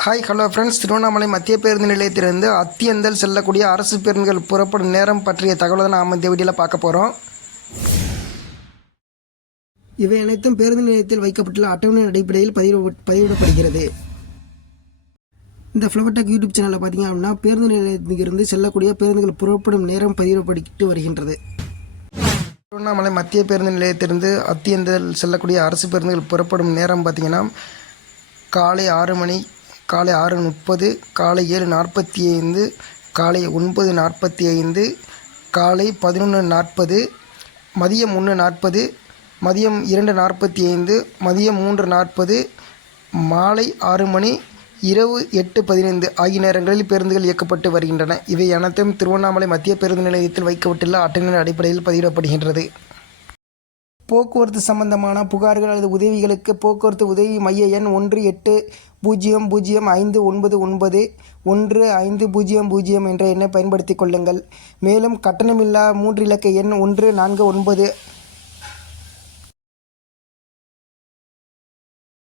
Hi hello friends, Tiruvannamalai மத்திய பேருந்து நிலையத்திலிருந்து அத்தியந்தல் செல்லக்கூடிய அரசு பேருந்துகள் புறப்படும் நேரம் பற்றிய தகவலை தான் நாம் இந்த வீடியோவில் பார்க்க போகிறோம். இவை அனைத்தும் பேருந்து நிலையத்தில் வைக்கப்பட்டுள்ள அட்டவணை அடிப்படையில் பதிவிடப்படுகிறது. இந்த ஃப்ளவர்டெக் யூடியூப் சேனலில் பார்த்தீங்க அப்படின்னா பேருந்து நிலையத்திலிருந்து செல்லக்கூடிய பேருந்துகள் புறப்படும் நேரம் பதிவிடப்பட்டு வருகின்றது. திருவண்ணாமலை மத்திய பேருந்து நிலையத்திலிருந்து அத்தியந்தல் செல்லக்கூடிய அரசு பேருந்துகள் புறப்படும் நேரம் பார்த்திங்கன்னா காலை 6 மணி, காலை 6:30, காலை 7:45, காலை 9:45, காலை 11:40, மதியம் 1:40, மதியம் 2:45, மதியம் 3:40, மாலை 6 மணி, இரவு 8:15 ஆகிய நேரங்களில் பேருந்துகள் இயக்கப்பட்டு வருகின்றன. இவை அனைத்தும் திருவண்ணாமலை மத்திய பேருந்து நிலையத்தில் வைக்கப்பட்டுள்ள அட்டவணை அடிப்படையில் பதிவிடப்படுகின்றது. போக்குவரத்து சம்பந்தமான புகார்கள் அல்லது உதவிகளுக்கு போக்குவரத்து உதவி மைய எண் 180059915000 என்ற எண்ணை பயன்படுத்திக் கொள்ளுங்கள். மேலும் கட்டணமில்லா 3 இலக்க எண் 149